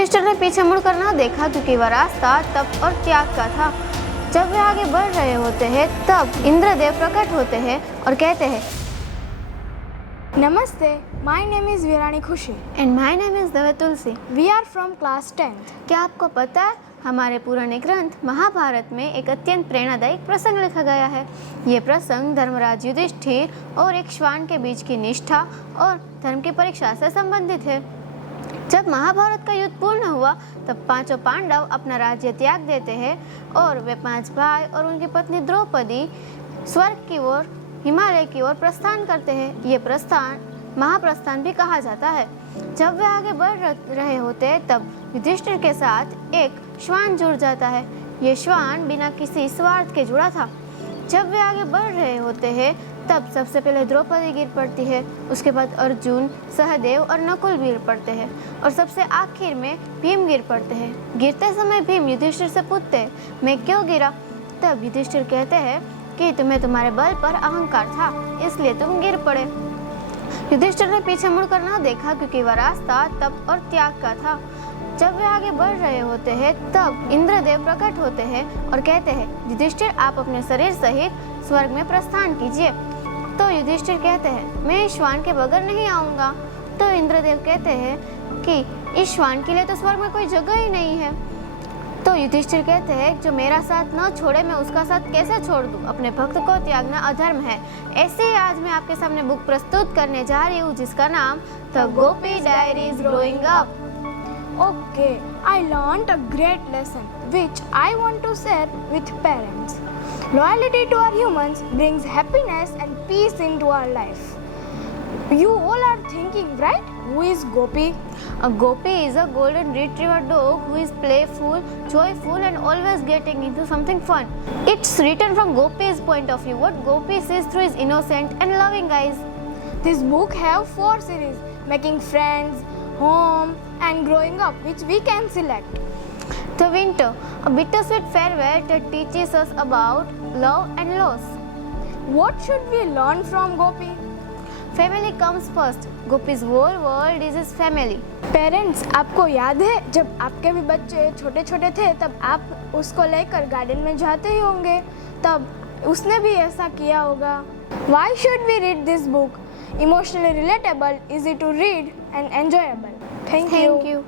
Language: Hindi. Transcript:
युधिष्ठिर ने पीछे मुड़कर न देखा क्योंकि वह रास्ता तप और त्याग का था। जब वे आगे बढ़ रहे होते हैं तब इंद्रदेव प्रकट होते हैं और कहते हैं, Namaste, my name is Virani Khushi. And my name is Dave Tulsi. We are from class 10th. क्या आपको पता है हमारे पुराने ग्रंथ महाभारत में एक अत्यंत प्रेरणादायक प्रसंग लिखा गया है। ये प्रसंग धर्मराज युधिष्ठिर और एक श्वान के बीच की निष्ठा और धर्म की परीक्षा से संबंधित है। जब महाभारत का युद्ध पूर्ण हुआ तब पांचों पांडव अपना राज्य त्याग देते हैं और वे 5 भाई और उनकी पत्नी द्रौपदी स्वर्ग की ओर हिमालय की ओर प्रस्थान करते हैं। ये प्रस्थान महाप्रस्थान भी कहा जाता है। जब वे आगे बढ़ रहे होते हैं तब युधिष्ठिर के साथ एक श्वान जुड़ जाता है। ये श्वान बिना किसी स्वार्थ के जुड़ा था। जब वे आगे बढ़ रहे होते हैं तब सबसे पहले द्रौपदी गिर पड़ती है, उसके बाद अर्जुन, सहदेव और नकुल गिर पड़ते हैं और सबसे आखिर में भीम गिर पड़ते हैं। गिरते समय भीम युधिष्ठिर से पूछते हैं, मैं क्यों गिरा? तब युधिष्ठिर कहते हैं कि तुम्हें तुम्हारे बल पर अहंकार था, इसलिए तुम गिर पड़े। युधिष्ठिर ने पीछे मुड़कर न देखा क्योंकि वह रास्ता तप और त्याग का था। जब वे आगे बढ़ रहे होते हैं तब इंद्रदेव प्रकट होते हैं और कहते हैं, युधिष्ठिर आप अपने शरीर सहित स्वर्ग में प्रस्थान कीजिए। तो युधिष्ठिर कहते हैं, मैं इस श्वान के बगैर नहीं आऊँगा। तो इंद्रदेव कहते हैं कि इस श्वान के लिए तो स्वर्ग में कोई जगह ही नहीं है। तो युधिष्ठिर कहते हैं, जो मेरा साथ न छोड़े मैं उसका साथ कैसे छोड़ दूं? अपने भक्त को त्यागना अधर्म है। ऐसे ही आज मैं आपके सामने बुक प्रस्तुत करने जा रही हूँ जिसका नाम the Gopi diaries growing up. Okay, I learned a great lesson which I want to share with parents. Loyalty to our humans brings happiness and peace into our life. You all are thinking, right? Who is Gopi? A gopi is a golden retriever dog who is playful, joyful and always getting into something fun. It's written from Gopi's point of view. What Gopi sees through his innocent and loving eyes. This book have 4 series: Making Friends, Home and Growing Up, which we can select. The Winter, a bittersweet farewell that teaches us about love and loss. What should we learn from Gopi? Family comes first. Gopi's whole world is his family. Parents, आपको याद है जब आपके भी बच्चे छोटे छोटे थे तब आप उसको लेकर गार्डन में जाते ही होंगे, तब उसने भी ऐसा किया होगा। Why should we read this book? Emotionally relatable, easy to read and enjoyable. Thank you. Thank you.